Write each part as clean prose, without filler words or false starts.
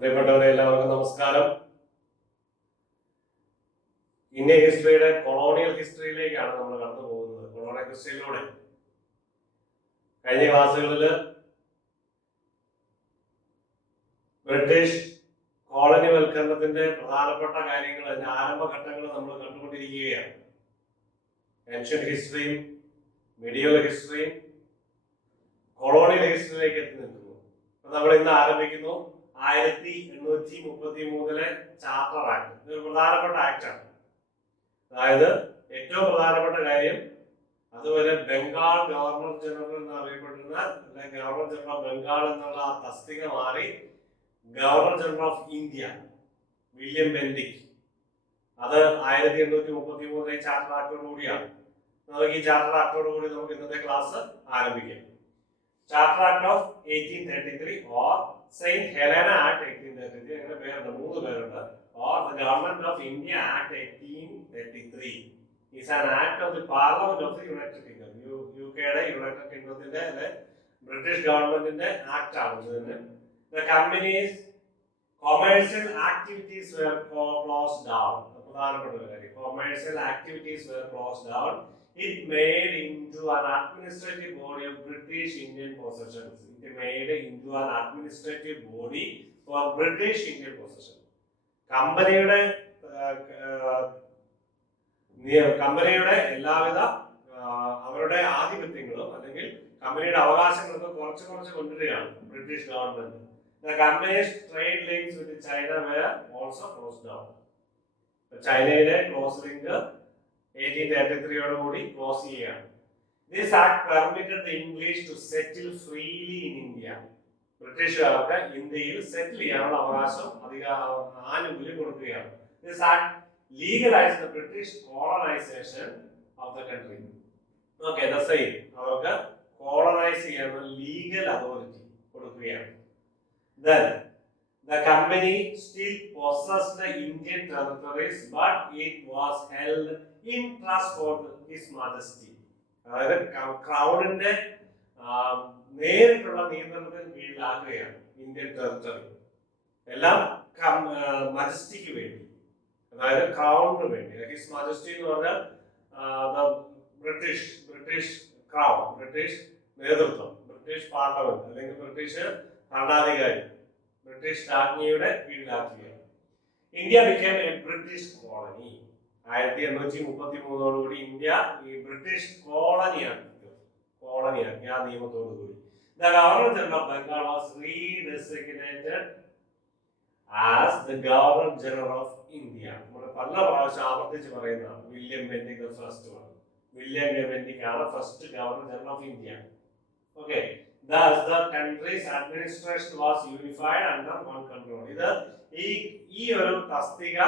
പ്രിയപ്പെട്ടവരെ എല്ലാവർക്കും നമസ്കാരം. ഇന്ത്യൻ ഹിസ്റ്ററിയുടെ കൊളോണിയൽ ഹിസ്റ്ററിയിലേക്കാണ് നമ്മൾ കടന്നു പോകുന്നത്. കൊളോണിയൽ ഹിസ്റ്ററിയിലൂടെ കഴിഞ്ഞ ക്ലാസ്സുകളിൽ ബ്രിട്ടീഷ് കോളനിവൽക്കരണത്തിന്റെ പ്രധാനപ്പെട്ട കാര്യങ്ങൾ, അതിന്റെ ആരംഭഘട്ടങ്ങൾ നമ്മൾ കണ്ടുകൊണ്ടിരിക്കുകയാണ്. ഏൻഷ്യന്റ് ഹിസ്റ്ററിയും മെഡീവൽ ഹിസ്റ്ററിയും കൊളോണിയൽ ഹിസ്റ്ററിയിലേക്ക് എത്തി നിൽക്കുന്നു. അപ്പൊ നമ്മൾ ഇന്ന് ആരംഭിക്കുന്നു 1833 ചാർട്ടർ ആക്ട്. ഇതൊരു പ്രധാനപ്പെട്ട ആക്ടാണ്. അതായത് ഏറ്റവും പ്രധാനപ്പെട്ട കാര്യം, അതുവരെ ബംഗാൾ ഗവർണർ ജനറൽ എന്ന് അറിയപ്പെടുന്ന ഗവർണർ ജനറൽ ഓഫ് ബംഗാൾ എന്നുള്ള ആ തസ്തിക മാറി governor general of India William Bentinck. അത് 1833 ചാർട്ടർ ആക്ടോട് കൂടിയാണ്. നമുക്ക് ഈ ചാർട്ടർ ആക്ടോട് കൂടി നമുക്ക് ഇന്നത്തെ ക്ലാസ് ആരംഭിക്കാം. Charter act of 1833 or Saint Helena act 1833, അങ്ങനെ പേരുണ്ട്, 3 പേരുണ്ട്. Or the Government of India Act 1833 is an act of the Parliament of the United Kingdom. UKയുടെ യുണൈറ്റഡ് കിങ്ഡത്തിന്റെ ബ്രിട്ടീഷ് ഗവൺമെന്റിന്റെ ആക്ട് ആണ്. The company's commercial activities were closed down. പ്രധാനപ്പെട്ട ഒരു കാര്യം, commercial activities were closed down. It made into an administrative body of British Indian possessions. It made into an administrative body for British Indian possessions. കമ്പനിയുടെ എല്ലാവിധ അവരുടെ ആധിപത്യങ്ങളും അല്ലെങ്കിൽ കമ്പനിയുടെ അവകാശങ്ങളൊക്കെ കുറച്ച് കൊണ്ടുവരികയാണ് British government. The company's trade links with China were also closed down. ചൈനയുടെ close link 1833 കൂടി close ചെയ്യുകയാണ്. This act permitted the English to settle freely in India. ബ്രിട്ടീഷുകാർക്ക് ഇന്ത്യയിൽ സെറ്റിൽ ചെയ്യാനുള്ള അവകാശം ആനുകൂല്യം കൊടുക്കുകയാണ്. This act legalized the British colonization of the country. Okay, the same. അവർക്ക് കോളനൈസ് ചെയ്യാനുള്ള ലീഗൽ അതോറിറ്റി കൊടുക്കുകയാണ്. Then the company still possessed the Indian territories, but it was held in trust for His Majesty. അതായത് ക്രൗണിന്റെ നേരിട്ടുള്ള നിയന്ത്രണത്തിന് കീഴിലാക്കുകയാണ് Indian territory. എല്ലാം മജസ്റ്റിക്ക് വേണ്ടി, അതായത് ക്രൗണിന് വേണ്ടി. ഹിസ് മജസ്റ്റി എന്ന് പറഞ്ഞാൽ ബ്രിട്ടീഷ് ക്രൗൺ, ബ്രിട്ടീഷ് നേതൃത്വം, ബ്രിട്ടീഷ് പാർലമെന്റ് അല്ലെങ്കിൽ ബ്രിട്ടീഷ് ഭരണാധികാരി, ബ്രിട്ടീഷ് രാജ്ഞിയുടെ കീഴിലാക്കുകയാണ്. India became a British colony. 1833 India ഈ ബ്രിട്ടീഷ് കോളനിയാണ് ആ നിയമത്തോടു കൂടി. The Governor General of Bengal was redesignated as the Governor General of India. നമ്മൾ പല പ്രാവശ്യം ആവർത്തിച്ച് പറയുന്നതാണ്. William Bentinck first one. William Bentinck ആണ് first governor general of India. Okay. Thus the country's administration was unified under one control. ഇത് ഈ ഒരു തസ്തിക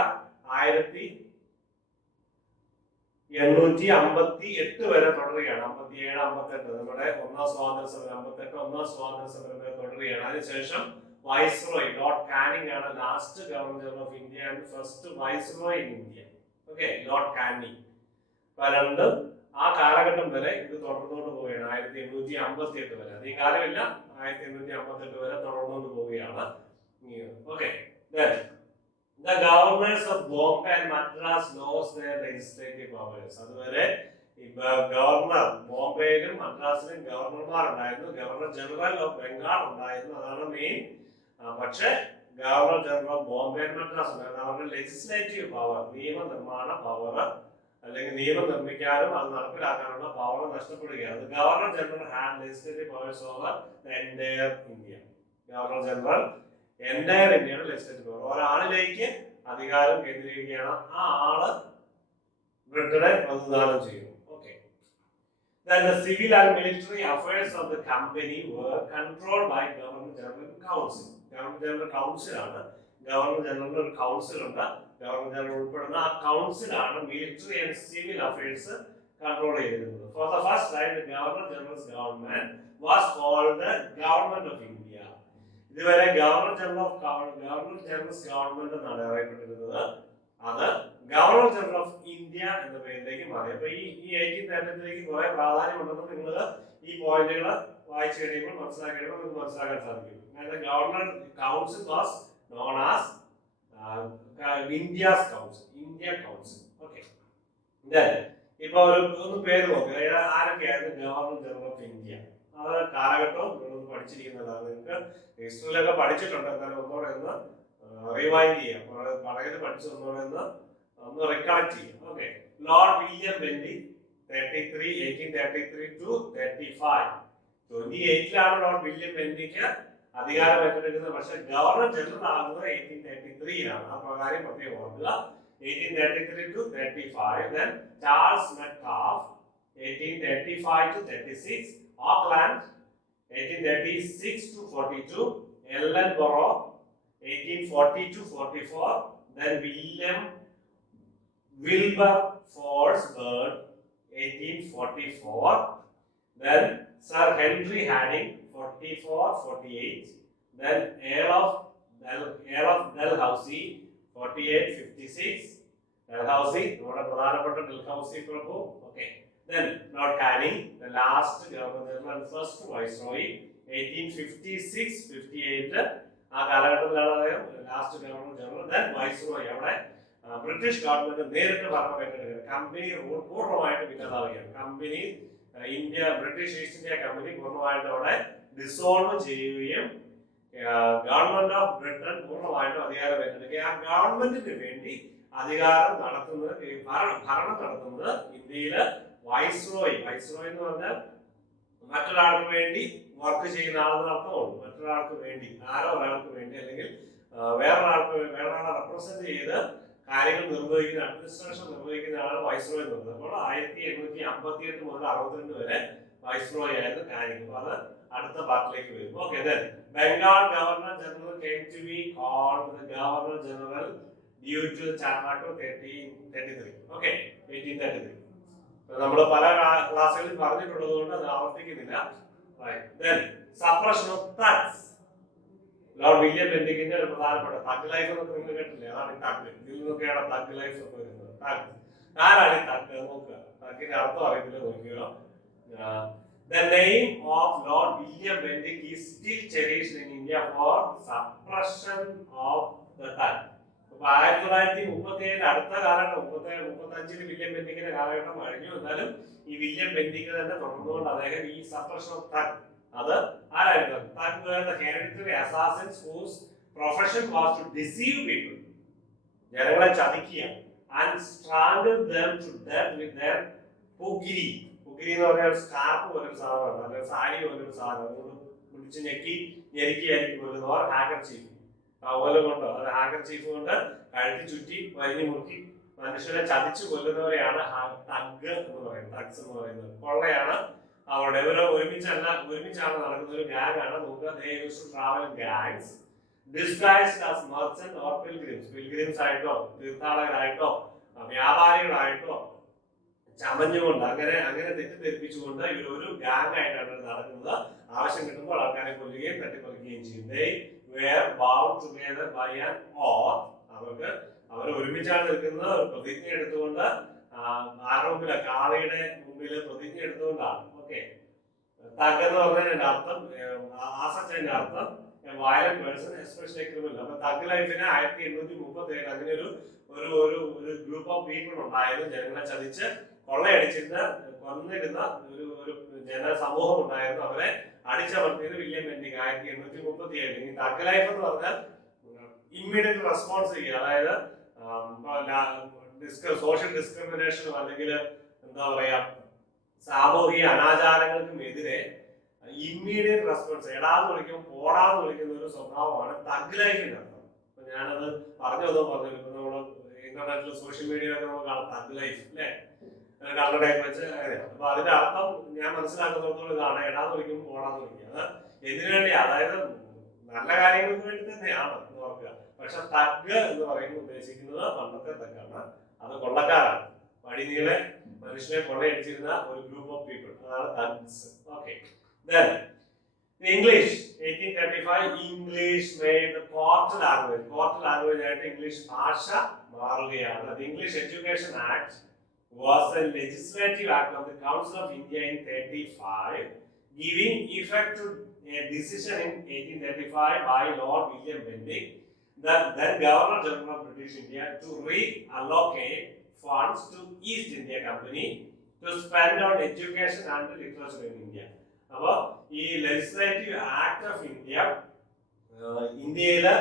1858 വരെ തുടരുകയാണ്. 57, 58 നമ്മുടെ ഒന്നാം സ്വാതന്ത്ര്യ സമരം, 58 ഒന്നാം സ്വാതന്ത്ര്യ സമരം വരെ തുടരുകയാണ്. അതിനുശേഷം വൈസ്രോയ് ലോർഡ് കാനിങ് ആണ് last governor general of India and first viceroy in India. Okay, Lord Canning. രണ്ടും ആ കാലഘട്ടം വരെ ഇത് തുടർന്നുകൊണ്ട് പോവുകയാണ്. 1858 വരെ, അധികം കാലമില്ല, 1858 വരെ തുടർന്നുകൊണ്ട് പോവുകയാണ്. Okay, the governors of Bombay and Madras lost their legislative powers. അതുവരെ ഗവർണർ ബോംബെയിലും മദ്രാസിലും ഗവർണർമാർ ഉണ്ടായിരുന്നു, ഗവർണർ ജനറൽ ഓഫ് ബംഗാൾ ഉണ്ടായിരുന്നു, അതാണ് മെയിൻ. പക്ഷേ governor general of Bombay and Madras ഉണ്ടായിരുന്നു. അവരുടെ ലെജിസ്ലേറ്റീവ് പവർ, നിയമനിർമ്മാണ പവർ അല്ലെങ്കിൽ നിയമം നിർമ്മിക്കാനും അത് നടപ്പിലാക്കാനുള്ള പവർ നഷ്ടപ്പെടുകയാണ്. Governor general had legislative powers over the entire India. Governor general entire ഇന്ത്യയുടെ ലെജിസ്ലേറ്റീവ് പവർ, ഒരാളിലേക്ക് അധികാരം കേന്ദ്രീകരിക്കുകയാണ്, ആ ആള് ബ്രിട്ടനെ പ്രതിനിധാനം ചെയ്യുന്നു. Okay. Then the civil and military affairs of the company were controlled by Governor General Council. Governor General Council ആണ്, governor ജനറലിന് ഒരു council ഉണ്ട്, ഗവർണർ ജനറൽ ഉൾപ്പെടുന്ന ആ കൗൺസിലാണ് military and civil affairs control ചെയ്തിരുന്നത്. For the first time the Governor General's government was called the Government of India. ഇതുവരെ governor generals government എന്നാണ് അറിയപ്പെട്ടിരുന്നത്. അത് ഗവർണർ ജനറൽ ഓഫ് ഇന്ത്യ എന്ന പേരിലേക്ക് മാറി. അപ്പൊ ഈ 1833 കുറെ പ്രാധാന്യം ഉണ്ടെന്ന് നിങ്ങൾ ഈ പോയിന്റുകൾ വായിച്ചു കഴിയുമ്പോൾ മനസ്സിലാക്കാൻ സാധിക്കും. Governor council was known as India's Council, India Council. Okay. Then, ഇപ്പൊ ഒന്ന് പേര് നോക്കുക, ആരൊക്കെയായിരുന്നു ഗവർണർ ജനറൽ ഓഫ് ഇന്ത്യ? അത് കാലഘട്ടം നിങ്ങളൊന്ന് പഠിച്ചിരിക്കുന്നതാണ്. നിങ്ങൾക്ക് ഹിസ്റ്ററിയിലൊക്കെ പഠിച്ചിട്ടുണ്ട്, എന്നാലും ഒന്നുകൂടെ ഒന്ന് റിവൈൻഡ് ചെയ്യാം. പഴയത് പഠിച്ച് ഒന്ന് റിക്കറക്റ്റ് ചെയ്യാം. ഓക്കെ. ലോർഡ് വില്യം ബെന്റി 1833 to 35. 28ലാണ് ലോർഡ് വില്യം ബെന്റിക്ക് അധികാരം ഏറ്റെടുക്കുന്നത്. പക്ഷെ ഗവർണർ ജനറൽ ആകുന്നത് 1833ലാണ്. ആ പ്രകാരം പ്രത്യേകം ഓർക്കുക. 1833 to 35. Then Charles Metcalfe 1835 to 36. Auckland 1836 to 42. Ellenborough 1840 to 44. Then Wilberforce 1844. Then Sir Henry Harding 44-48. Then Earl of Dalhousie 48-56. Dalhousie, നമ്മുടെ പ്രധാനപ്പെട്ട Dalhousie Prabhu. Okay. Then Lord Canning, the last governor general and first viceroy, 1856-58. ആ കാലഘട്ടത്തിലാണ് അദ്ദേഹം last governor general. Then viceroy, അവിടെ British government നേരിട്ട് ഭരണം ഏറ്റെടുക്കുന്നത്. Company rule പൂർണ്ണമായിട്ട് ഇല്ലാതാവുകയാണ്. Company British East India company പൂർണ്ണമായിട്ട് അവിടെ ഡിസോൾവ് ചെയ്യുകയും ഗവൺമെന്റ് ഓഫ് ബ്രിട്ടൻ പൂർണ്ണമായിട്ടും അധികാരം ഏറ്റെടുക്കുകയും ആ ഗവൺമെന്റിന് വേണ്ടി അധികാരം നടത്തുന്നത്, ഭരണം നടത്തുന്നത് ഇന്ത്യയില് വൈസ്രോയ് എന്ന് പറഞ്ഞാൽ മറ്റൊരാൾക്ക് വേണ്ടി വർക്ക് ചെയ്യുന്ന ആളെന്ന് അർത്ഥമുള്ളൂ. മറ്റൊരാൾക്ക് വേണ്ടി, ഒരാൾക്ക് വേണ്ടി അല്ലെങ്കിൽ വേറൊരാളെ റെപ്രസെന്റ് ചെയ്ത് കാര്യങ്ങൾ നിർവഹിക്കുന്ന, അഡ്മിനിസ്ട്രേഷൻ നിർവഹിക്കുന്ന ആളാണ് വൈസ്രോയ് എന്ന് പറയുന്നത്. അപ്പോൾ 1858 മുതൽ 62 വരെ വൈസ്രോയ് ആയിരുന്നു കാനിങ്. അപ്പൊ അത് അടുത്ത പാർട്ടിലേക്ക് വരും. Okay. Bengal governor general came to be called the Governor General due to Charter 1833. Okay, 1833. നമ്മൾ പല ക്ലാസ്സുകളിൽ പറഞ്ഞിട്ടുള്ളത് കൊണ്ട് അത് ആവർത്തിക്കുന്നില്ല. Then suppression of thugs. ലോർഡ് വില്യം ബെന്റിക്കിന്റെ ഒരു പ്രധാനപ്പെട്ട തഗ് ലൈഫ് എന്നൊക്കെ നിങ്ങൾ കേട്ടില്ലേ? അതാണ് തഗ്. ഇതിൽ നിന്നൊക്കെയാണ് തഗ് ലൈഫ് ഒക്കെ വരുന്നത്. തഗ് ആരാണ് ഈ തഗ്? നോക്കുക, തഗിന്റെ അർത്ഥം അറിയത്തില്ല, നോക്കുക. The name of Lord William Bentinck is still cherished in India for suppression of the thug. 1937 അടുത്ത കാലഘട്ടം 35 വില്യം ബെന്റിക്കിന്റെ കാലഘട്ടം കഴിഞ്ഞു. എന്നാലും ഈ വില്യം ബെന്റിക്ക് തന്നെ തുടർന്നുകൊണ്ട് അദ്ദേഹം ഈ സപ്രഷൻ ഓഫ് തഗ്, അത് ആരായിരുന്നു? Thug were the hereditary assassins whose profession was to deceive people, ജനങ്ങളെ ചതിക്കുക, and strangle them to death with their pugiri. പുഗിരി എന്ന് പറഞ്ഞാൽ സ്കാർപ്പ് പോലൊരു സാധനമാണ്, അല്ലെങ്കിൽ സാരി പോലൊരു സാധനം. അതുകൊണ്ട് പിടിച്ച് ഞെരിക്കുകയായിരിക്കും കൊല്ലുന്നത്. ഹാക്കർ ചീഫ് അതുപോലെ കൊണ്ടോ, അത് ഹാക്കർ ചീഫ് കൊണ്ട് കഴുത്തി ചുറ്റി വലിഞ്ഞു മുറുക്കി മനുഷ്യരെ ചതിച്ചു കൊല്ലുന്നവരെയാണ് തഗ് എന്ന് പറയുന്നത്, തഗ്സ് എന്ന് പറയുന്നത്. കൊള്ളയാണ് അവരുടെ. ഇവര് ഒരുമിച്ചാണ് നടക്കുന്ന ഒരു ഗാങ് ആണ്. നോക്കുക, they used to travel in gangs disguised as merchants or pilgrims ആയിട്ടോ, തീർത്ഥാടകരായിട്ടോ, വ്യാപാരികളായിട്ടോ ചമഞ്ഞുകൊണ്ട് അങ്ങനെ തെറ്റിദ്ധരിപ്പിച്ചുകൊണ്ട് ഇവരൊരു ഗാങ് ആയിട്ടാണ് നടക്കുന്നത്. ആവശ്യം കിട്ടുമ്പോൾ ആൾക്കാരെ കൊല്ലുകയും തട്ടിക്കൊല്ലുകയും ചെയ്യും. They were bound together by an oath. അവർ ഒരുമിച്ചാണ് നിൽക്കുന്നത്. ഒരു പ്രതിജ്ഞ എടുത്തുകൊണ്ട് ആരുടെ മുമ്പില? കാളിയുടെ മുമ്പിൽ പ്രതിജ്ഞ എടുത്തുകൊണ്ടാണ്. ഓക്കെ. തഗ് എന്ന് പറഞ്ഞതിന്റെ അർത്ഥം, ആസച്ചതിന്റെ അർത്ഥം വയലന്റ് പേഴ്സൺ, എസ്പെഷ്യലി ക്രിമിനൽ. അപ്പൊ തഗ് ലൈഫിന് 1837 അങ്ങനെ ഒരു ഗ്രൂപ്പ് ഓഫ് പീപ്പിൾ ഉണ്ടായിരുന്നു. ജനങ്ങളെ ചതിച്ച് കൊന്നിരുന്ന ഒരു ജനസമൂഹം ഉണ്ടായിരുന്നു. അവരെ അടിച്ചമർത്തിയത് വില്യം ബെന്റിക്ക് 1837. ഈ തഗ് ലൈഫ് എന്ന് പറഞ്ഞാൽ ഇമ്മീഡിയറ്റ് റെസ്പോൺസ് ചെയ്യുക, അതായത് സോഷ്യൽ ഡിസ്ക്രിമിനേഷനും അല്ലെങ്കിൽ എന്താ പറയാ സാമൂഹിക അനാചാരങ്ങൾക്കും എതിരെ ഇമ്മീഡിയറ്റ് റെസ്പോൺസ്, എടാന്ന് വിളിക്കും പോടാന്ന് വിളിക്കുന്ന ഒരു സ്വഭാവമാണ് തഗ് ലൈഫിന്റെ അർത്ഥം. അപ്പൊ ഞാനത് പറഞ്ഞു. ഇപ്പൊ നമ്മള് ഇന്റർനെറ്റിൽ സോഷ്യൽ മീഡിയയിലൊക്കെ നമുക്ക് കാണാം തഗ് ലൈഫ് അല്ലെ, കണ്ണടയൊക്കെ വെച്ച് അങ്ങനെ. അപ്പൊ അതിന്റെ അർത്ഥം ഞാൻ മനസ്സിലാക്കുന്നിടത്തോളം ഇതാണ്, എടാന്ന് വിളിക്കും പോടാന്ന് വിളിക്കുക. അത് എന്തിനു വേണ്ടിയാ? അതായത് നല്ല കാര്യങ്ങൾക്ക് വേണ്ടി തന്നെയാണ് എന്ന് ഓർക്കുക. പക്ഷെ തഗ് എന്ന് പറയുന്നത് ഉദ്ദേശിക്കുന്നത് പണ്ടത്തെ തഗ്ഗാണ്, അത് കൊള്ളക്കാരാണ്. വഴിനീളെ മനുഷ്യനെ കൊള്ളയടിച്ചിരുന്ന ഒരു ഗ്രൂപ്പ് ഓഫ് പീപ്പിൾ, അതാണ് Thugs. Okay. Then in English 1835 English made the court language ആയിട്ട് ഇംഗ്ലീഷ് ഭാഷ മാറുകയാണ്. The English Education Act was a legislative act of the Council of India in 35, giving effect to a decision in 1835 by Lord William Bentinck. then Governor General of British India to reallocate funds to East India Company to spend on education and literature in India. അപ്പോൾ ഈ legislative act of India ഇന്ത്യയിലെ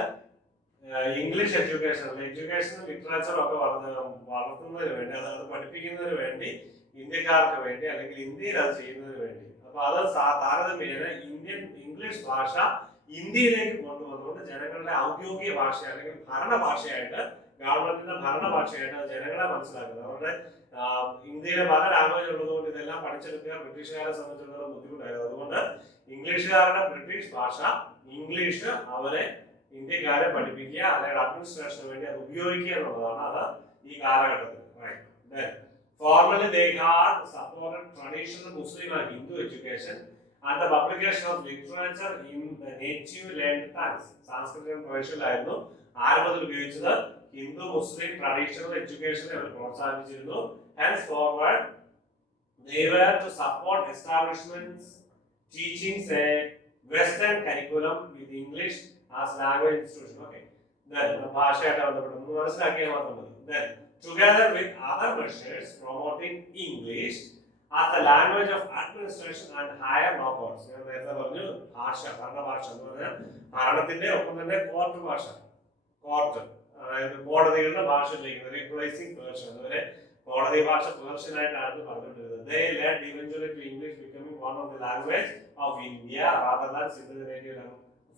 English എഡ്യൂക്കേഷനും ലിറ്ററേച്ചറും ഒക്കെ വളർത്തുന്നതിന് വേണ്ടി, അത് പഠിപ്പിക്കുന്നതിന് വേണ്ടി, ഇന്ത്യക്കാർക്ക് വേണ്ടി അല്ലെങ്കിൽ ഇന്ത്യയിൽ അത് ചെയ്യുന്നതിന് വേണ്ടി, അപ്പൊ അത് താരതമ്യേന ഇംഗ്ലീഷ് ഭാഷ ഇന്ത്യയിലേക്ക് കൊണ്ടുവന്നുകൊണ്ട് ജനങ്ങളുടെ ഔദ്യോഗിക ഭാഷ അല്ലെങ്കിൽ ഭരണഭാഷയായിട്ട്, ഗവൺമെന്റിന്റെ ഭരണഭാഷയായിട്ട് ജനങ്ങളെ മനസ്സിലാക്കുന്നത്. അവരുടെ ഇന്ത്യയിലെ പല ലാംഗ്വേജ് ഉള്ളതുകൊണ്ട് ഇതെല്ലാം പഠിച്ചെടുക്കുക ബ്രിട്ടീഷുകാരെ സംബന്ധിച്ചിടത്തോളം ബുദ്ധിമുട്ടായിരുന്നു. അതുകൊണ്ട് ഇംഗ്ലീഷുകാരുടെ ബ്രിട്ടീഷ് ഭാഷ, ഇംഗ്ലീഷ് അവരെ ഇന്ത്യക്കാരെ പഠിപ്പിക്കുക, അല്ലെങ്കിൽ അഡ്മിനിസ്ട്രേഷന് വേണ്ടി അത് ഉപയോഗിക്കുക എന്നുള്ളതാണ് അത് ഈ കാലഘട്ടത്തിൽ. Formally they had supported traditional Muslim and Hindu education and the publication of literature in the native land tongues. Samskrutika പ്രവേശനമായിരുന്നു ആരംഭത്തിൽ ഉപയോഗിച്ചത്. ഹിന്ദു മുസ്ലിം ട്രഡീഷണൽ എഡ്യൂക്കേഷനെ അവർ പ്രോത്സാഹിപ്പിച്ചിരുന്നു. Hence forward they were to support establishments teaching a western curriculum with English as language institution. Okay, then ഭാഷയായിട്ട് ബന്ധപ്പെട്ട് മനസ്സിലാക്കിയാൽ മാത്രം മതി. Then together with other measures promoting English as the language of administration and higher law courts. ഞാൻ നേരത്തെ പറഞ്ഞു ഭാഷ, ഭരണഭാഷ എന്ന് പറഞ്ഞാൽ ഭരണത്തിന്റെ ഒപ്പം തന്നെ കോർട്ട് ഭാഷ, കോർട്ട് അതായത് കോടതികളുടെ ഭാഷയിലേക്ക് റീപ്ലേസിംഗ് പേർഷ്യൻ, അതുവരെ കോടതി ഭാഷ പേർഷ്യനായിട്ടാണ് പറഞ്ഞിട്ടുള്ളത്. They led eventually to English becoming one of the language of India rather than simply native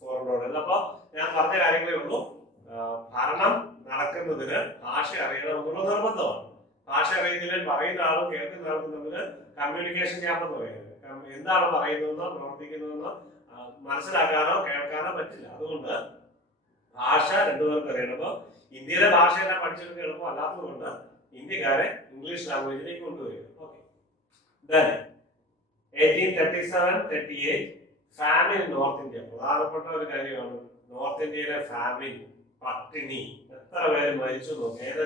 foreign language. അപ്പോൾ ഞാൻ പറഞ്ഞ കാര്യങ്ങളേ ഉള്ളൂ. ഭരണം നടക്കുന്നതിന് ഭാഷ അറിയണമെന്നുള്ള നിർബന്ധമാണ്. ഭാഷ അറിയുന്നില്ലെങ്കിൽ പറയുന്ന ആളും കേൾക്കുന്ന ആളും തമ്മിൽ കമ്മ്യൂണിക്കേഷൻ ഗ്യാപ്പ് എന്ന് പറയുന്നത്, എന്താണ് പറയുന്നതെന്നോ പ്രവർത്തിക്കുന്നതെന്നോ മനസ്സിലാക്കാനോ കേൾക്കാനോ പറ്റില്ല. അതുകൊണ്ട് ഭാഷ രണ്ടുപേർക്ക് അറിയണം. അപ്പോൾ ഇന്ത്യയിലെ ഭാഷയെല്ലാം പഠിച്ചെടുക്കാൻ എളുപ്പം അല്ലാത്തതുകൊണ്ട് ഇന്ത്യക്കാരെ ഇംഗ്ലീഷ് ലാംഗ്വേജിലേക്ക് കൊണ്ടുവരും. Okay, then 1837-38 famine north India. പ്രധാനപ്പെട്ട ഒരു കാര്യമാണ് നോർത്ത് ഇന്ത്യയിലെ ഫാമിൻ, പട്ടിണി. എത്ര പേര് മരിച്ചു നോക്കി. ഏത്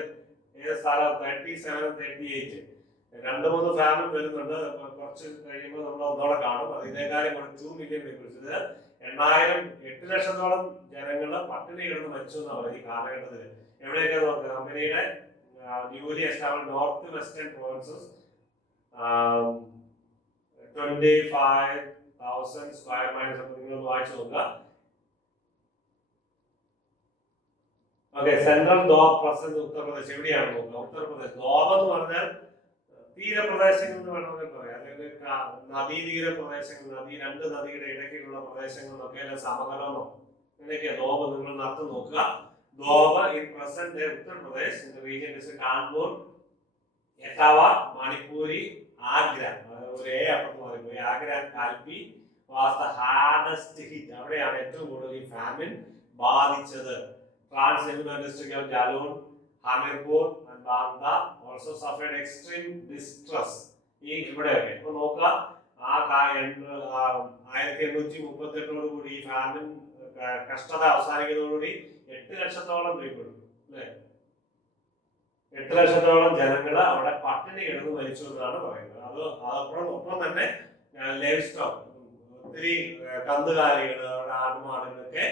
സ്ഥലം? 37-38 2-3 ഫാമിൻ വരുന്നുണ്ട്. കുറച്ച് കഴിയുമ്പോൾ നമ്മൾ ഒന്നോടെ കാണും. അതിനേക്കാളും 2 മില്യൺ പീപ്പിൾസ്, 8 ലക്ഷത്തോളം ജനങ്ങള് പട്ടിണി കിടന്ന് മരിച്ചു എന്നാണ് പറയുന്നത് ഈ കാലഘട്ടത്തിൽ. എവിടെയൊക്കെ നോക്കുക, കമ്പനിയുടെ newly established north western provinces 25,000 square miles. അപ്പൊ നിങ്ങൾ വായിച്ചു നോക്കുക. Okay, central Doab present Uttar Pradesh എവിടെയാണ് നോക്കുക? ഉത്തർപ്രദേശ്. ദോബ് എന്ന് പറഞ്ഞാൽ തീരപ്രദേശങ്ങൾ എന്ന് വേണമെങ്കിൽ പറയാം, അല്ലെങ്കിൽ നദീതീര പ്രദേശങ്ങൾ, രണ്ട് നദിയുടെ ഇടയ്ക്കുള്ള പ്രദേശങ്ങളിലൊക്കെ സമതലമോ ഇങ്ങനെയൊക്കെ ദോബ് നിങ്ങൾ നടത്തി നോക്കുക. Doab in present Uttar Pradesh in the region is Kanpur, Etawah, Manipuri, Agra. ഒരു അപ്പുറത്ത് മാറിപ്പോയി. Agra and Kalpi was the hardest hit. അവിടെയാണ് ഏറ്റവും കൂടുതൽ ഈ ഫാമിൻ ബാധിച്ചത്. Trans-Himalayan district of Jalon, Hamirpur and Banda also suffered extreme distress. ഈ ഇവിടെയൊക്കെ ഇപ്പൊ നോക്കുക, ആ 1838 കൂടി ഈ ഫാമിൻ കഷ്ടത അവസാനിക്കുന്നതോടുകൂടി 8 ലക്ഷത്തോളം പീപ്പിൾ, അല്ലെ, 8 ലക്ഷത്തോളം ജനങ്ങള് അവിടെ പട്ടിണി കിടന്ന് മരിച്ചു എന്നാണ് പറയുന്നത്. അതോടൊപ്പം തന്നെ ലൈവ് സ്റ്റോക്ക്, ഒത്തിരി കന്നുകാലികൾ, അവിടെ ആടുമാടുകളൊക്കെ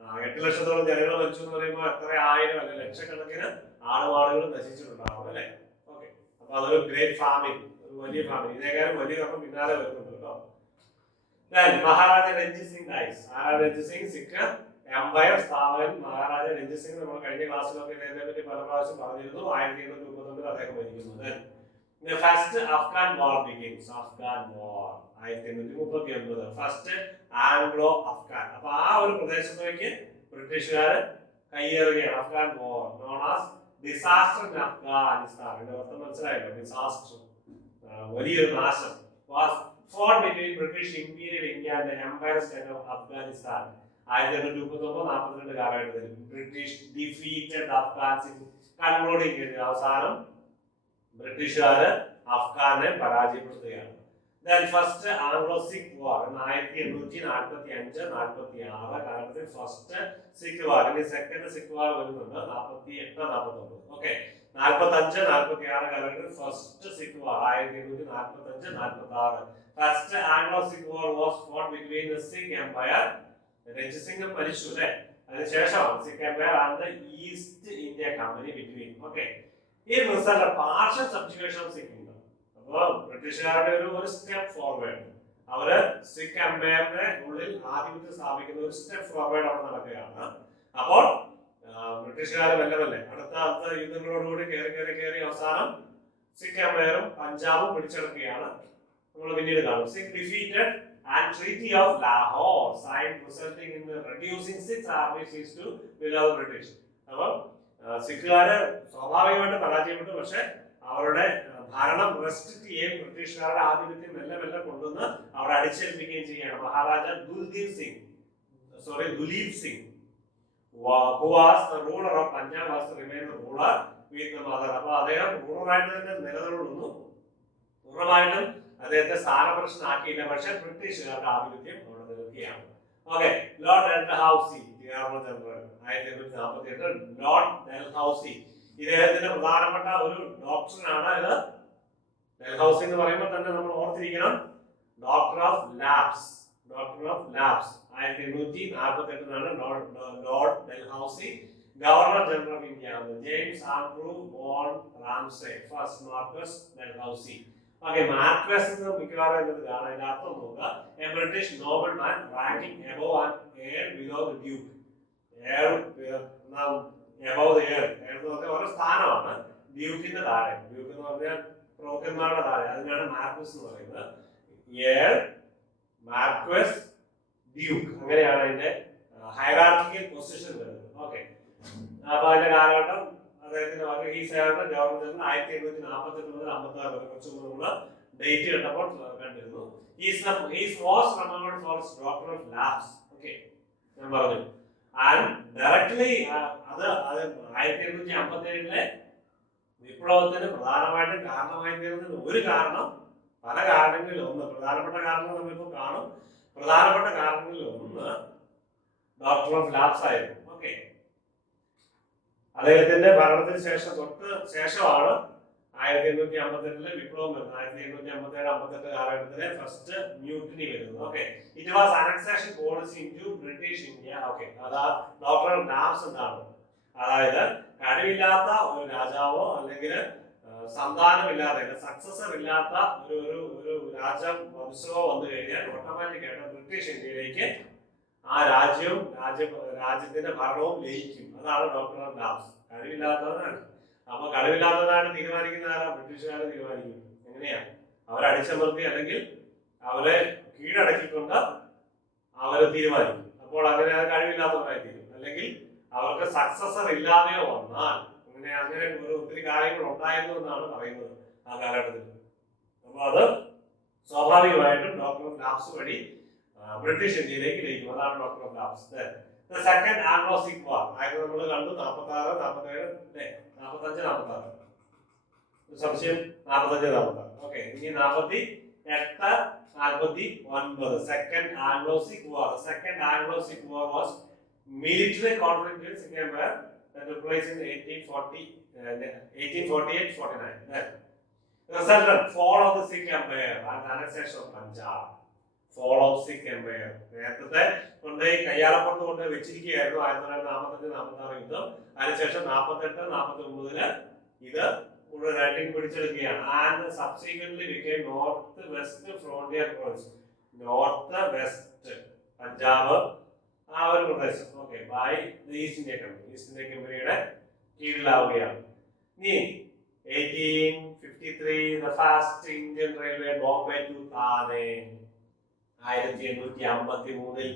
8 ലക്ഷത്തോളം ജനങ്ങൾ മരിച്ചു എന്ന് പറയുമ്പോൾ എത്ര ആയിരം അല്ലെ ലക്ഷക്കണക്കിന് ആടുമാടുകൾ നശിച്ചിട്ടുണ്ടാവും, അല്ലെ. ഓക്കെ, അപ്പൊ അതൊരു ഗ്രേറ്റ് ഫാമിംഗ്, ഒരു വലിയ ഫാമിംഗ്. ഇതിനേക്കാളും വലിയ കർമ്മം പിന്നാലെ വരുന്നുണ്ട് കേട്ടോ. മഹാരാജ രഞ്ജിത് സിംഗ് ഡൈസ്. ആരാ രഞ്ജിത് സിംഗ്? സിഖ് എംപയർ സ്ഥാപകൻ മഹാരാജ രഞ്ജിത് സിംഗ്. നമ്മൾ കഴിഞ്ഞ ക്ലാസ്സിലൊക്കെ ഇതിനെ പറ്റി പല പ്രാവശ്യം പറഞ്ഞിരുന്നു. 1839 അദ്ദേഹം മരിക്കുന്നത്. The first Afghan war begins. Afghan war 1839. First Anglo Afghan. അപ്പൊ ആ ഒരു പ്രദേശത്തേക്ക് ബ്രിട്ടീഷുകാർ കയ്യേറുകയാണ്. Afghan war known as disaster in Afghanistan. അർത്ഥം മനസ്സിലായല്ലോ? ഡിസാസ്റ്റർ, വലിയൊരു നാശം. Was fought between British Imperial India and the Empire State of Afghanistan. 1839-42 കാലഘട്ടത്തിൽ ബ്രിട്ടീഷ് ഡിഫീറ്റഡ് അഫ്ഗാൻസ് ഇൻ കൺക്ലൂഡിംഗ്. അവസാനം ബ്രിട്ടീഷുകാര് അഫ്ഗാനെ പരാജയപ്പെടുത്തുകയാണ്. Then first Anglo-Sikh War 1845-46 കാലഘട്ടത്തിൽ ഫസ്റ്റ് സിഖ് വാർ. ഇനി സെക്കൻഡ് സിഖ് വാർ വരുന്നുണ്ട് 48-49. ഓക്കെ, 45-46 കാലഘട്ടത്തിൽ first Sikh war 1845-46. First Anglo-Sikh War was fought between the Sikh Empire. Ranjit Singh മരിച്ചു, അല്ലെ, അതിനുശേഷമാണ് Sikh empire and the East India company between. Okay, ഈ result partial subjugation of Sikh kingdom. അപ്പോൾ ബ്രിട്ടീഷുകാരുടെ ഒരു സ്റ്റെപ്പ് ഫോർവേഡ്, അവര് സിഖ് എംപയറിന്റെ ഉള്ളിൽ ആധിപത്യം സ്ഥാപിക്കുന്ന ഒരു സ്റ്റെപ്പ് ഫോർവേഡ് അവിടെ നടക്കുകയാണ്. അപ്പോൾ ബ്രിട്ടീഷുകാർ മെല്ലെ അടുത്ത യുദ്ധങ്ങളോടുകൂടി കയറി അവസാനം സിഖ് എംപയറും പഞ്ചാബും പിടിച്ചെടുക്കുകയാണ്. നമ്മൾ പിന്നീട് കാണും. Sikh defeated and Treaty of Lahore signed, resulting in the reducing six army seats to below British. അപ്പോൾ സിഖുകാര് സ്വാഭാവികമായിട്ട് പരാജയപ്പെട്ടു. പക്ഷെ അവരുടെ ഭരണം റെസ്ട്രിക്ട് ചെയ്യുകയും ബ്രിട്ടീഷുകാരുടെ ആധിപത്യം മെല്ലെ കൊണ്ടുവന്ന് അവിടെ അടിച്ചേൽപ്പിക്കുകയും ചെയ്യുകയാണ്. Maharaja Duleep Singh who was the ruler of Punjab was to remain the ruler with the mother. അപ്പോൾ അദ്ദേഹം റൂളറായിട്ട് തന്നെ നിലനിർത്തുന്നു. പൂർണ്ണമായിട്ടും അദ്ദേഹത്തെ സ്ഥാനപ്രശ്നമാക്കിയില്ല. പക്ഷെ ബ്രിട്ടീഷുകാരുടെ ആധിപത്യം അവിടെ നിൽക്കുകയാണ്. Okay, Lord Dalhousie governor general 1848. Lord Dalhousie ഇദ്ദേഹത്തിന്റെ പ്രധാനപ്പെട്ട ഒരു ഡോക്ടറിനാണ് ഇത്. ഡൽഹൌസി എന്ന് പറയുമ്പോൾ തന്നെ നമ്മൾ ഓർത്തിരിക്കണം, doctrine of lapse. 1848 Lord Dalhousie governor general of India. James Andrew വോൺ Ramsay first Marquess Dalhousie. Okay, Marquess എന്ന് മിക്കവാറും എന്നത് കാണാൻ അതിന്റെ അർത്ഥം നോക്കുക. A British nobleman ranking above and earl below the duke. Above the earl എന്ന് പറഞ്ഞാൽ ഓരോ സ്ഥാനമാണ്. ഡ്യൂക്കിന്റെ താഴെ, ഡ്യൂക്ക് എന്ന് പറഞ്ഞാൽ പ്രഭുക്കന്മാരുടെ താഴെ, അതിനാണ് മാർക്വസ് എന്ന് പറയുന്നത്. എയർ, മാർക്വസ്, ഡ്യൂക്ക്, അങ്ങനെയാണ് അതിന്റെ ഹൈറാർക്കിക്കൽ പൊസിഷൻ വരുന്നത്. ഓക്കെ, അപ്പൊ അതിന്റെ കാലഘട്ടം അദ്ദേഹത്തിന്റെ ഈ സേവനം ഗവർണർ ജനറൽ 1848 മുതൽ 56 വരെ. കുറച്ച് നമ്മൾ ഡേറ്റ് കണ്ടപ്പോൾ കണ്ടിരുന്നു. Doctor of labs. ഓക്കെ, ഞാൻ പറഞ്ഞു. ആൻഡ് ഡയറക്ട്ലി അത് 1857 വിപ്ലവത്തിന് പ്രധാനമായിട്ടും കാരണമായി തീർന്നതിന് ഒരു കാരണം, പല കാരണങ്ങളിൽ ഒന്ന്, പ്രധാനപ്പെട്ട കാരണങ്ങൾ നമ്മളിപ്പോൾ കാണും. പ്രധാനപ്പെട്ട കാരണങ്ങളിൽ ഒന്ന് ഡോക്ടർ ഓഫ് ലാബ്സ് ആയിരുന്നു. ഓക്കെ, അദ്ദേഹത്തിന്റെ ഭരണത്തിന് ശേഷമാണ് 1858 വിപ്ലവം വരുന്നത്. 1857-58 കാലഘട്ടത്തിലെ ഫസ്റ്റ് മ്യൂട്ടിനി വരുന്നത്. Okay, it was annexation policy into British India. Okay, അതാ ഡോക്ടർ ഓഫ് ലാബ്സ് എന്താണ്? അതായത് കഴിവില്ലാത്ത ഒരു രാജാവോ അല്ലെങ്കിൽ സന്താനമില്ലാതെ സക്സസർ ഇല്ലാത്ത ഒരു വംശമോ വന്നു കഴിഞ്ഞാൽ ഓട്ടോമാറ്റിക്കായിട്ട് ബ്രിട്ടീഷ് ഇന്ത്യയിലേക്ക് ആ രാജ്യത്തിന്റെ ഭരണവും ലയിക്കും. അതാണ് ഡോക്ടർ ഓഫ് ലാബ്സ്. കഴിവില്ലാത്തവനാണ്. അപ്പൊ കഴിവില്ലാത്തവനാണ് തീരുമാനിക്കുന്ന ആരാ? ബ്രിട്ടീഷുകാർ തീരുമാനിക്കും. എങ്ങനെയാ? അവരടിച്ചമർത്തി അല്ലെങ്കിൽ അവരെ കീഴടക്കിക്കൊണ്ട് അവര് തീരുമാനിക്കും. അപ്പോൾ അങ്ങനെ കഴിവില്ലാത്തവരായി തീരും. അല്ലെങ്കിൽ അവർക്ക് സക്സസർ ഇല്ലാതെയോ വന്നാൽ അങ്ങനെ ഒത്തിരി കാര്യങ്ങൾ ഉണ്ടായിരുന്നു എന്നാണ് പറയുന്നത് ആ കാലഘട്ടത്തിൽ. അപ്പൊ അത് സ്വാഭാവികമായിട്ടും ഡോക്ടർ ഓഫ് ലാബ്സ് വഴി ബ്രിട്ടീഷ് ഇന്ത്യയിലേക്ക് ലയിക്കും. അതാണ് doctrine of lapse. Second Anglo Sikh war നമ്മൾ കണ്ടു. 46, 47, 45, 46. സംശയം 45, 46. ഓക്കെ, ഇനി 48, 49. Second Anglo Sikh war. Second Anglo Sikh war was military conflict with Sikh Empire that took place in 1848-49. Resulted fall of the Sikh Empire and annexation of Punjab. Fall of Sikh Empire. നേരത്തെ കൊണ്ടുപോയി കയ്യാളപ്പുറത്ത് കൊണ്ട് വെച്ചിരിക്കുകയായിരുന്നു 1945-46 യുദ്ധം. അതിനുശേഷം 48-49 ഇത് മുഴുവനായിട്ടും പിടിച്ചെടുക്കുകയാണ്. And subsequently became north west frontier province. North west Punjab ആ ഒരു പ്രദേശം. Okay, by East India company. East India കമ്പനിയുടെ കീഴിലാവുകയാണ്. ഇനി 1853 the first Indian railway Bombay to Thane. 1853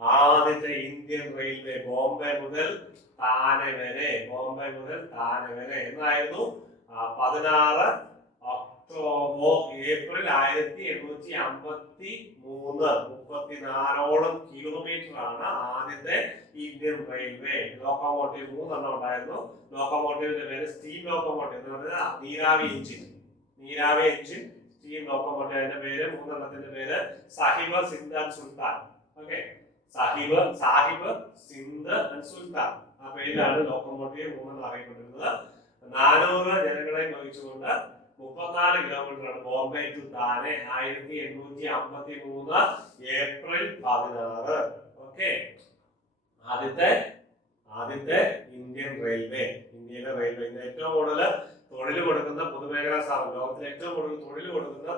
ആദ്യത്തെ ഇന്ത്യൻ റെയിൽവേ ബോംബെ മുതൽ താനെ വരെ എന്നായിരുന്നു. 16 ഏപ്രിൽ 1853 34ഓളം കിലോമീറ്റർ ആണ് ആദ്യത്തെ ഇന്ത്യൻ റെയിൽവേ. ലോക്കോമോട്ടീവ് 3 ഉണ്ടായിരുന്നു. ലോക്കോമോട്ടീവിന്റെ പേര് സ്റ്റീം ലോക്കോമോട്ടീവ് എന്ന് പറഞ്ഞാൽ നീരാവി എഞ്ചിൻ സ്റ്റീം ലോക്കോമോട്ടീവ്. അതിന്റെ പേര് 3 പേര് Sahib, Sindh and Sultan. Okay, Sahib, Sindh and Sultan. ആ പേരിലാണ് ലോക്കോമോട്ടീവ് 3 അറിയപ്പെട്ടിരുന്നത്. 400 ജനങ്ങളെ വഹിച്ചുകൊണ്ട് 34 കിലോമീറ്ററാണ് Bombay to Thane. 1853 April 16. Okay, ആദ്യത്തെ ആദ്യത്തെ ഇന്ത്യൻ റെയിൽവേ, ഇന്ത്യയിലെ റെയിൽവേ, ഇന്ന് ഏറ്റവും കൂടുതൽ തൊഴിൽ കൊടുക്കുന്ന പൊതുമേഖലാ സ്ഥാപനം, ലോകത്തിലെ ഏറ്റവും കൂടുതൽ തൊഴിൽ കൊടുക്കുന്ന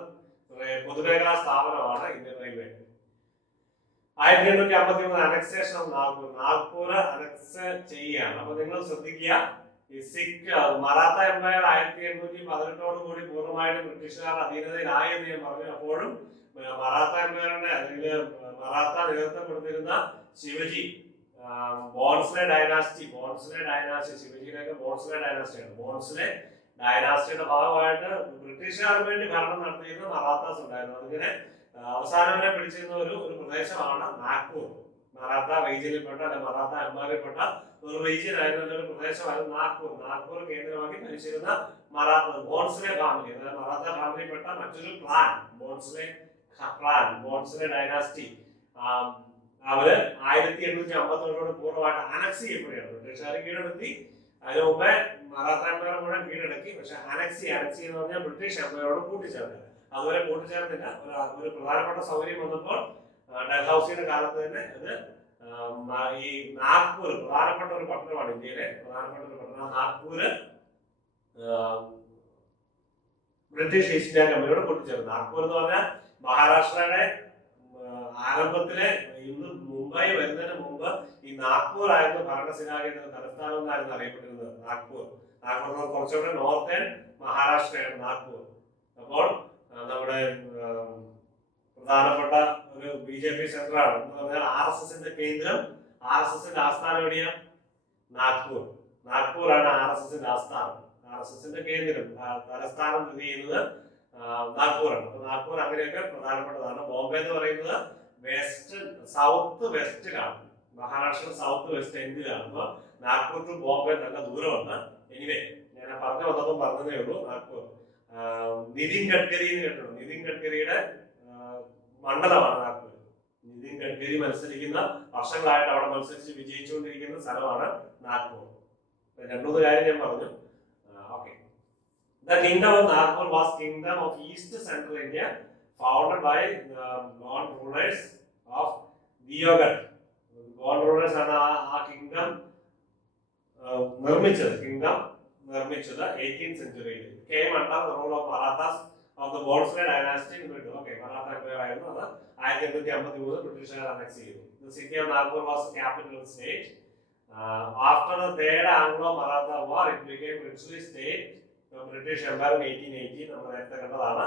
പൊതുമേഖലാ സ്ഥാപനമാണ് Indian railway. 1853 annexation of Nagpur, Nagpur annexe ചെയ്യുകയാണ്. അപ്പൊ നിങ്ങൾ ശ്രദ്ധിക്കുക, ഈ സിഖ് മറാത്ത എംപയർ 1818 കൂടി പൂർണ്ണമായിട്ടും ബ്രിട്ടീഷുകാരുടെ അധീനതയിലായി എന്ന് ഞാൻ പറഞ്ഞു. അപ്പോഴും മറാത്ത എംപയറിന്റെ അല്ലെങ്കിൽ മറാത്ത നേതൃത്വം കൊടുത്തിരുന്ന ശിവജി, ബോൺസ്ലെ ഡൈനാസ്റ്റി, ശിവജിയുടെയൊക്കെ ബോൺസ്ലെ ഡൈനാസ്റ്റിയാണ്. ബോൺസ്ലെ ഡൈനാസ്റ്റിയുടെ ഭാഗമായിട്ട് ബ്രിട്ടീഷുകാർക്ക് വേണ്ടി ഭരണം നടത്തിയിരുന്ന മറാത്താസ് ഉണ്ടായിരുന്നു. അതിങ്ങനെ അവസാനം വരെ പിടിച്ചിരുന്ന ഒരു പ്രദേശമാണ് നാഗ്പൂർ. മറാത്ത റീജിയനിൽപ്പെട്ട അല്ലെ മറാത്ത എംപയറിൽപ്പെട്ട ഒരു റീജിയൻ ആയിരുന്ന ഒരു പ്രദേശമായിരുന്നു നാഗ്പൂർ. നാഗ്പൂർ കേന്ദ്രമാക്കി ഭരിച്ചിരുന്ന ബോൺസ്ലെ ഫാമിലി, അതായത് മറാത്ത ഫാമിലിയിൽപ്പെട്ട മറ്റൊരു ക്ലാൻ, ബോൺസ്ലെ ഡൈനാസ്റ്റി. അവര് 1851 പൂർണ്ണമായിട്ട് അനക്സ് ചെയ്യപ്പെടുകയാണ്. ബ്രിട്ടീഷുകാർ കീഴടക്കി. അതിന് മുമ്പേ മറാത്ത എംപയർ മുഴുവൻ കീഴടക്കി. പക്ഷെ അനക്സി എന്ന് പറഞ്ഞാൽ ബ്രിട്ടീഷ് എംപയറോട് കൂട്ടിച്ചേർക്കുക. അതുവരെ കൂട്ടിച്ചേർന്നില്ല. ഒരു പ്രധാനപ്പെട്ട സൗകര്യം വന്നപ്പോൾ ഡൽഹൌസിയുടെ കാലത്ത് തന്നെ അത് ഈ നാഗ്പൂർ, പ്രധാനപ്പെട്ട ഒരു പട്ടണമാണ്, ഇന്ത്യയിലെ പ്രധാനപ്പെട്ട ഒരു പട്ടണം നാഗ്പൂര് ബ്രിട്ടീഷ് ഈസ്റ്റ് ഇന്ത്യ കമ്പനിയോട് കൂട്ടിച്ചേർന്നു. നാഗ്പൂർ എന്ന് പറഞ്ഞാൽ മഹാരാഷ്ട്രയുടെ ആരംഭത്തിലെ, ഇന്ന് മുംബൈ വരുന്നതിന് മുമ്പ് ഈ നാഗ്പൂർ ആയിരുന്നു ഭരണസിരാകേന്ദ്ര തലസ്ഥാനം എന്നായിരുന്നു അറിയപ്പെട്ടിരുന്നത്. നാഗ്പൂർ കുറച്ചുകൂടെ നോർത്തേൺ മഹാരാഷ്ട്രയാണ് നാഗ്പൂർ. അപ്പോൾ നമ്മുടെ പ്രധാനപ്പെട്ട ഒരു BJP സെന്ററാണ് എന്ന് പറഞ്ഞാൽ RSSന്റെ കേന്ദ്രം, RSSന്റെ ആസ്ഥാനം എവിടെയാണ്? നാഗ്പൂറാണ് RSSന്റെ ആസ്ഥാനം, RSSന്റെ കേന്ദ്രം, തലസ്ഥാനം സ്ഥിതി ചെയ്യുന്നത് നാഗ്പൂറാണ്. അപ്പൊ നാഗ്പൂർ അങ്ങനെയൊക്കെ പ്രധാനപ്പെട്ടതാണ്. ബോംബെ എന്ന് പറയുന്നത് സൗത്ത് വെസ്റ്റിലാണ്, മഹാരാഷ്ട്ര സൗത്ത് വെസ്റ്റ് എൻഡിലാണ്. അപ്പൊ നാഗ്പൂർ ടു ബോംബെ നല്ല ദൂരമുണ്ട്. എനിവേ, ഞാൻ പറഞ്ഞു വന്നപ്പോൾ പറഞ്ഞതേ ഉള്ളൂ. നാഗ്പൂർ നിതിൻ ഗഡ്കരി എന്ന് കേട്ടിട്ടുണ്ട്. നിതിൻ ഗഡ്കരിയുടെ മണ്ഡലമാണ് നാഗ്പൂർ. നിതിൻ ഗഡ്കരി മത്സരിക്കുന്ന, വർഷങ്ങളായിട്ട് അവിടെ മത്സരിച്ച് വിജയിച്ചുകൊണ്ടിരിക്കുന്ന സ്ഥലമാണ് നാഗ്പൂർ. 2-3 കാര്യം ഞാൻ പറഞ്ഞു. Okay. The kingdom of Nagpur was kingdom of East Central India, founded by the Gond rulers of Vijayagarh. Gond rulers ആണ് ആ കിങ്ഡം നിർമ്മിച്ചത്. 18th century. Came under the rule of Marathas of the Bhonsle dynasty in Britain. Okay, Maratha Empire ആയിരുന്നു. അത് 1853 ബ്രിട്ടീഷുകാർ annexe ചെയ്തു. The city of Nagpur was the capital state. After the Third Anglo-Maratha War, it became princely state of British Empire in 1818. നമ്മൾ നേരത്തെ കണ്ടതാണ്.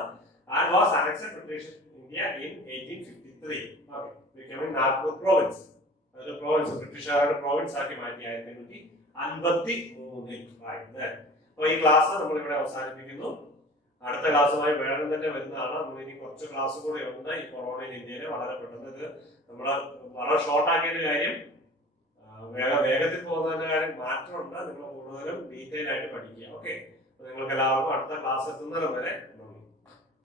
And was annexed British India in 1853. Okay, becoming Nagpur province. ഒരു province, ബ്രിട്ടീഷുകാരുടെ province ആക്കി മാറ്റി 1853. Right there. അപ്പോൾ ഈ class നമ്മളിവിടെ അവസാനിപ്പിക്കുന്നു. അടുത്ത ക്ലാസ്സുമായി വേഗം തന്നെ വരുന്നതാണ്. നമ്മൾ ഇനി കുറച്ച് ക്ലാസ് കൂടെ ഉണ്ട്. ഈ കൊറോണയിൽ ഇന്ത്യയിൽ വളരെ പെട്ടെന്ന് ഇത് നമ്മൾ വളരെ ഷോർട്ട് ആക്കിയൊരു കാര്യം, വേഗത്തിൽ പോകുന്നതിന്റെ കാര്യം മാറ്റമുണ്ട്. നിങ്ങൾ കൂടുതലും ഡീറ്റെയിൽ ആയിട്ട് പഠിക്കുക. ഓക്കെ, നിങ്ങൾക്ക് എല്ലാവർക്കും അടുത്ത ക്ലാസ് എത്തുന്നതിന് വരെ